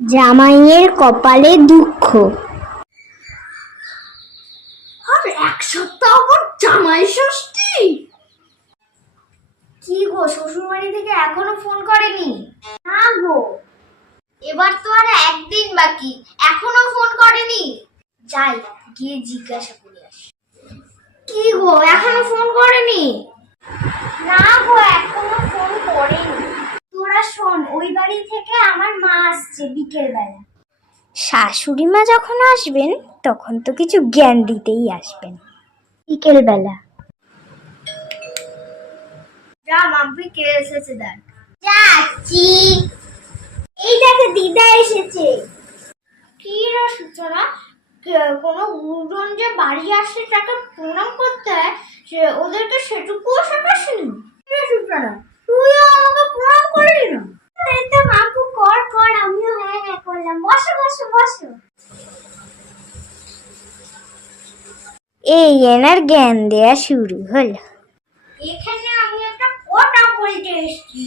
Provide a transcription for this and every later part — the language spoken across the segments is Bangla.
জামাইয়ের কপালে দুঃখ। আর এক সপ্তাহ পর জামাই ষষ্ঠী। কি গো, শ্বশুর বাড়ি থেকে এখনো ফোন করেনি? না গো, এবার তো আর একদিন বাকি, এখনো ফোন করেনি। যাই গিয়ে জিজ্ঞাসা করে আসি। কি গো, এখনো ফোন করেনি? না গো, এখনো ফোন করেনি। তোরা শোন, ওই বাড়ি থেকে আমার মা আসছে বিকেল বেলা। শাশুড়ি মা যখন আসবেন তখন তো কিছু জ্ঞান দিতেই আসবেন বিকেল বেলা। যা মাম্পি কে এসেছে দেখ। যাচ্ছি। এই দেখো দিদা এসেছে। কি রে সূচনা, কোনো গুরুজন যে বাড়ি আসে তাকে প্রণাম করতে হয়, সে ওদেরকে সেটুকুও শেখাসনি? সূচনা, তুইও আমাকে প্রণাম করলি না? এই তো মাপু, কর কর, আমিও হ্যাঁ হ্যাঁ করলাম। বসো বসো বসো। এই এনার জ্ঞান দেয়া শুরু হলো। এখানে আমি একটা কথা বলতে এসেছি,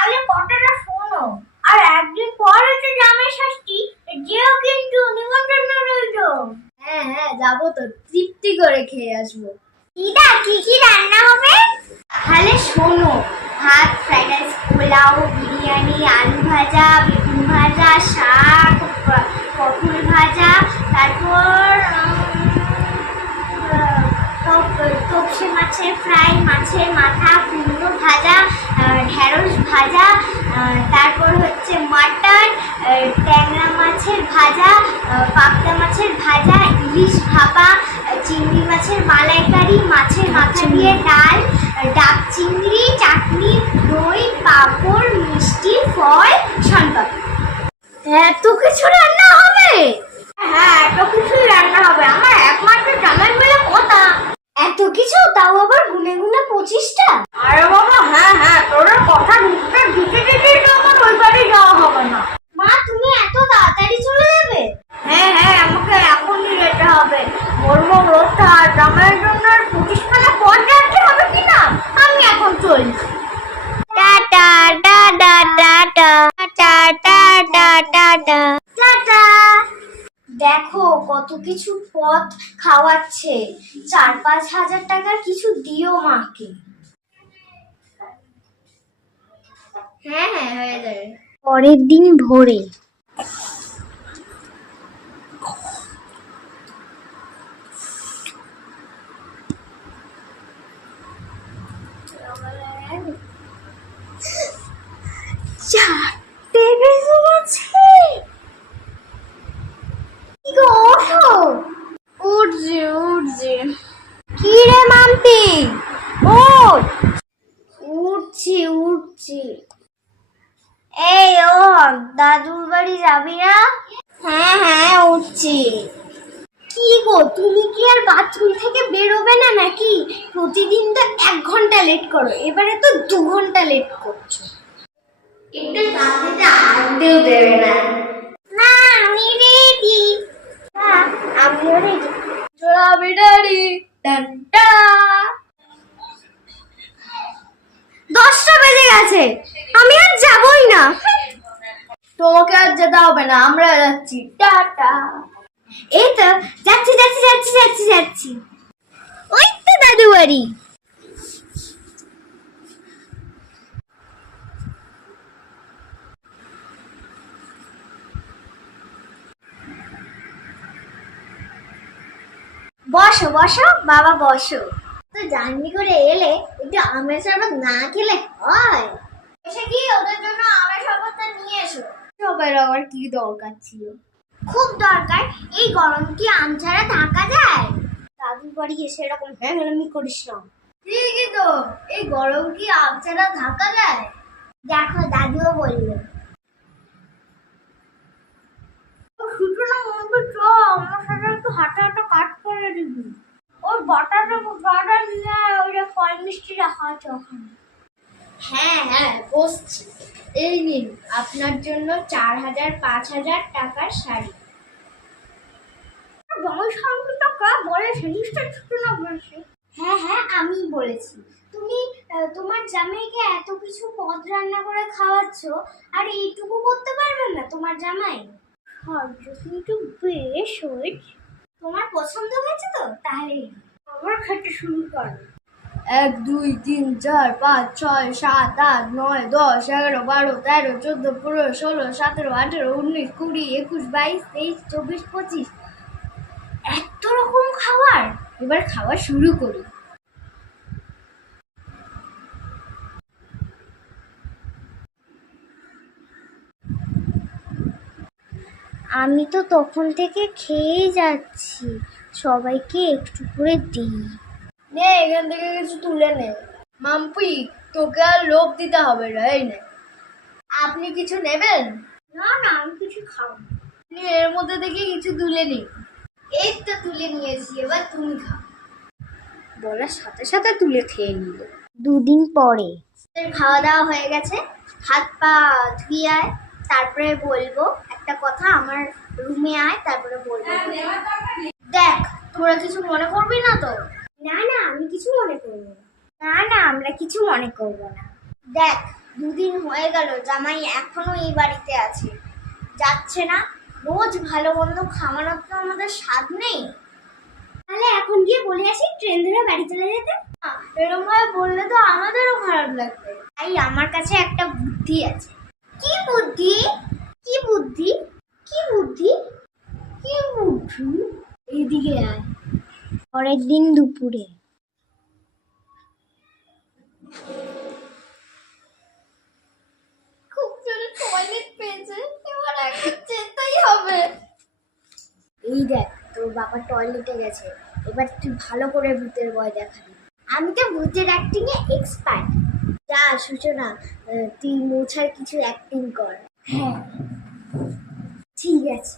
আগে কথাটা শোনো। আর একদিন পর হচ্ছে জামাই ষষ্ঠী, যেও কিন্তু নিমন্ত্রণ রইল। হ্যাঁ হ্যাঁ যাবো তো, তৃপ্তি করে খেয়ে আসবো। দিদা কি কি রান্না হবে? তাহলে শোনো, ভাত, ফ্রাইড রাইস, পোলাও, বিরিয়ানি, আলু ভাজা, বেগুন ভাজা, শাক, পটল ভাজা, তারপর তপসে মাছের ফ্রাই, মাছের মাথা, কুমড়ো ভাজা, ঢেঁড়স ভাজা, তারপর হচ্ছে মাটন, ট্যাংরা মাছের ভাজা, পাবদা মাছের ভাজা, ইলিশ ভাপা, চিংড়ি মাছের মালাইকারি, মাছের মাথা দিয়ে ডাল, ডাব চিংড়ি, চাটনি, দই, পাঁপড়, মিষ্টি, ফল, শনপাপড়ি। এত কিছু রান্না হবে? হ্যাঁ, এত কিছুই রান্না হবে। আমার একমাত্র জামাই বলে কথা। এত কিছু, তাও আবার গুনে গুনে 25টা? আরে বাবা, হ্যাঁ হ্যাঁ, তোর কথা ঢুকতে দিতে দিতেই তো আমার ওই বাড়ি যাওয়া হবে না। মা, তুমি এত তাড়াতাড়ি চলে যাবে? হ্যাঁ হ্যাঁ, আমাকে এখনই যেতে হবে। বলবো রোজটা জামাইয়ের জন্য 25খানা পদ রাখতে হবে কিনা, আমি এখন চলছি। Tata tata tata tata tata tata. দেখো কত কিছু পদ খাওয়াচ্ছে, 4-5 হাজার টাকার কিছু দিও মাকে। হ্যাঁ হ্যাঁ, হয়ে যাবে। পরের দিন ভোরে বেজে গেছে। কি গো, ওঠো। উঠছি। কি রে মাম্পি, ওঠ। উঠছি। এই ও, দাদুর বাড়ি যাবি না? হ্যাঁ হ্যাঁ উঠছি। কি গো, তুমি কি আর বাথরুম থেকে বেরোবে না নাকি? প্রতিদিন তো 1 ঘন্টা লেট করো, এবারে তো 2 ঘন্টা লেট করছো। একটু তাড়াতাড়ি হাঁটতেও দেবে না। না, আমি রেডি। হ্যাঁ, আমিও রেডি। আমি রেডি। টাটা। 10টা বেজে গেছে, আমি আর যাবই না। তোমাকে আর যেতে হবে না, আমরা যাচ্ছি। টাটা। এই তো যাচ্ছি। ওই তো দাদু বাড়ি। বসো বাবা, বসো। তো জার্নি করে এলে একটু আমের শরবত না খেলে হয়? এসে কি ওদের জন্য আমের শরবতটা নিয়ে এসো। সবার আবার কি দরকার ছিল? খুব দরকার। এই গরম কি আম ছাড়া থাকা যায়? দাদুর বাড়ি এসে এরকম হ্যাংলামি করিস না। ঠিকই তো, এই গরম কি আম ছাড়া থাকা যায়? দেখো দাদুও বললো। সূচনা মনে চ, আমার সাথে একটু হাঁটা কাট করে দিবি। ওই বাটা নিয়ে ওই যে ফল মিষ্টি রাখা আছে ওখানে। হ্যাঁ হ্যাঁ, বসছি। এই নিন আপনার জন্য 4000 5000 টাকার শাড়ি। জামাই ষষ্ঠী টাকা বলে, সেটা সূচনা বলছে। হ্যাঁ হ্যাঁ, আমি বলেছি। তো তুমি তোমার জামাইকে এত কিছু পদ রান্না করে খাওয়াচ্ছ, আর এইটুকু করতে পারবেন না তোমার জামাই? কিন্তু বেশ হয়েছে। তোমার পছন্দ হয়েছে তো? তাহলে আবার খেতে শুরু কর। 1 2 3 4 5 6 7 8 9 10 11 12 13 14 15 16 17 18 19 20 21 22 23 24 25। এত রকম খাবার? এবার খাওয়া শুরু করি। আমি তো তখন থেকে খেয়েই যাচ্ছি, সবাইকে একটু করে দিই। নে এখান থেকে কিছু তুলে নে। মাম্পি, তোকে আর লোভ দিতে হবে না, এই নে। আপনি কিছু নেবেন? না না, আমি কিছু খাবো না। আপনি এর মধ্যে থেকে কিছু তুলে নিন। এই তো তুলে নিয়েছি, এবার তুমি খাও। বলার সাথে সাথে তুলে খেয়ে নিল। 2 দিন পরে খাওয়া দাওয়া হয়ে গেছে, হাত পা ধুয়ে আয়, তারপরে বলবো একটা কথা। আমার রুমে আয়, তারপরে বলবো। দেখ, তোরা কিছু মনে করবি না তো? না না, আমি কিছু মনে করবো না। না না, আমরা কিছু মনে করবো না। দেখ, 2 দিন হয়ে গেল জামাই এখনো এই বাড়িতে আছে, যাচ্ছে না। রোজ ভালো মন্দ খাওয়ানোর তো আমাদের স্বাদ নেই। তাহলে এখন গিয়ে বলে আসি ট্রেন ধরে বাড়ি চলে যেতে। এরকম ভাবে বললে তো আমাদেরও খারাপ লাগবে। তাই আমার কাছে একটা বুদ্ধি আছে। কি বুদ্ধি? কি বুদ্ধি? কি বুদ্ধি? কি বুদ্ধি? এইদিকে আয়। পরের দিন দুপুরে খুব জোরে টয়লেট পেয়েছে, এবার এখন যেতেই হবে। এই দেখ, তোর বাবা টয়লেটে গেছে, এবার তুই ভালো করে ভূতের ভয় দেখাবি। আমি তো ভূতের অ্যাক্টিং এ এক্সপার্ট। যা সূচনা, তুই মোছার কিছু অ্যাক্টিং কর। হ্যাঁ ঠিক আছে।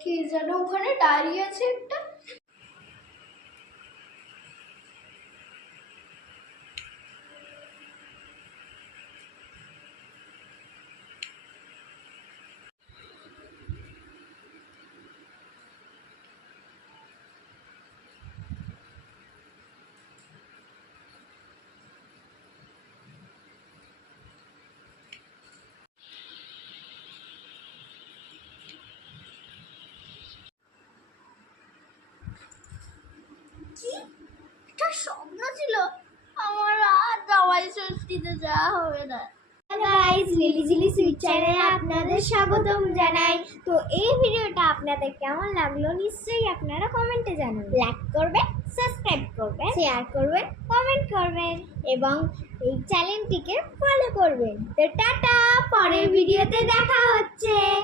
কি যেন ওখানে দাঁড়িয়ে আছে একটা। একটা স্বপ্ন ছিল, আমার আর জামাই ষষ্ঠীতে যাওয়া হবে না। গাইস, লিলি জিলি সুইট চ্যানেলে আপনাদের স্বাগতম জানাই। তো এই ভিডিওটা আপনাদের কেমন লাগলো নিশ্চয়ই আপনারা কমেন্টে জানাবেন। লাইক করবেন, সাবস্ক্রাইব করবেন, শেয়ার করবেন, কমেন্ট করবেন এবং এই চ্যানেলটিকে ফলো করবেন। তো টাটা, পরের ভিডিওতে দেখা হচ্ছে।